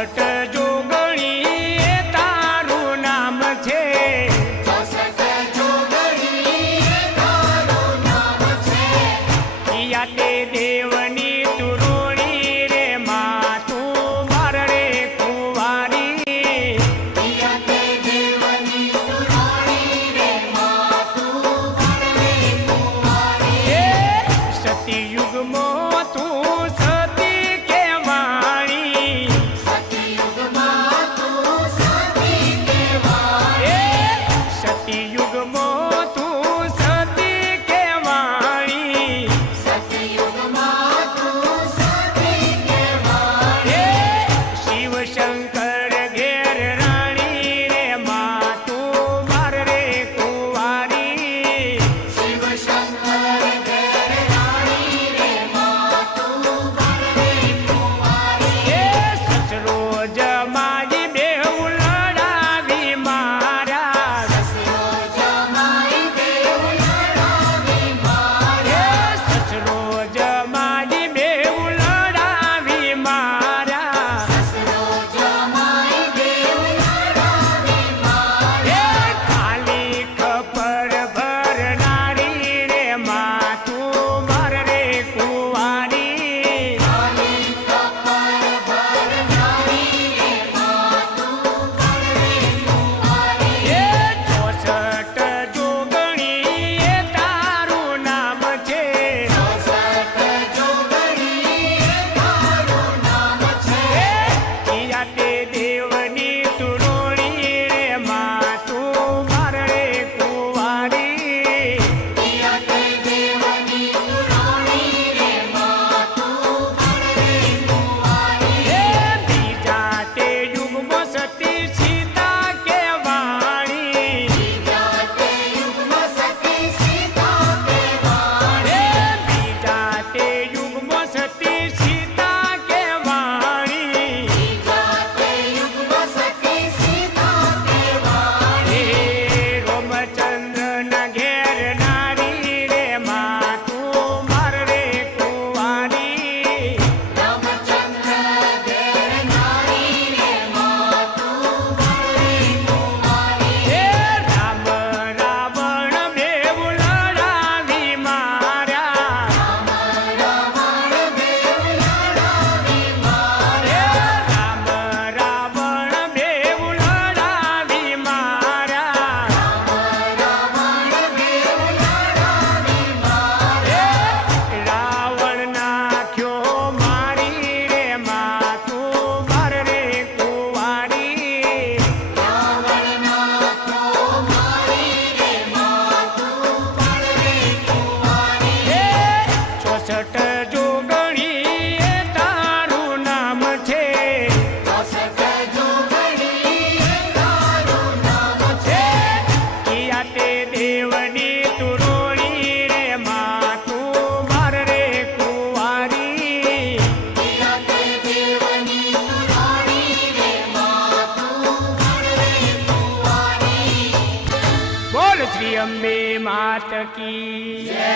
ચોસઠ જોગણી એ તારું નામ છે, યાતે દેવની તુરોણી રે માં તું મારડે કુંવારી, સતયુગમાં તું સતી કેવાણી, સતયુગમાં તું સતી કેવાણી, શિવ શંકર ઘેર રાણી રે માં તું માર રે કુંવારી, સસરો જમાઈ બેઉ લડાવી મારા, સસરો જમાઈ બેઉ લડાવી મારા, ખાલી ખપર ભરનારી રે માં તું માર રે કુંવારી, ચોસઠ જોગણી એ તારું નામ છે, યાતે દેવની તુરોણી રે માં તું માર રે કુંવારી, બીજા તે યુગમાં સતી સીતા કેવાણી, બીજા તે યુગમાં સતી સીતા કેવાણી, રોમચંદ્ર ના ઘેર નારી રે માં તું માર રે કુંવારી, રામ રાવણ બેઉ લડાવી માર્યા, રામ રાવણ બેઉ લડાવી માર્યા, રાવણ નાખ્યો મારી રે માં તું માર રે કુંવારી, ચોસઠ જોગણી એ તારું નામ છે, યાતે દેવની તુરોણી રે માં તું માર રે કુંવારી, બોલ શ્રી અંબે માત કી જય।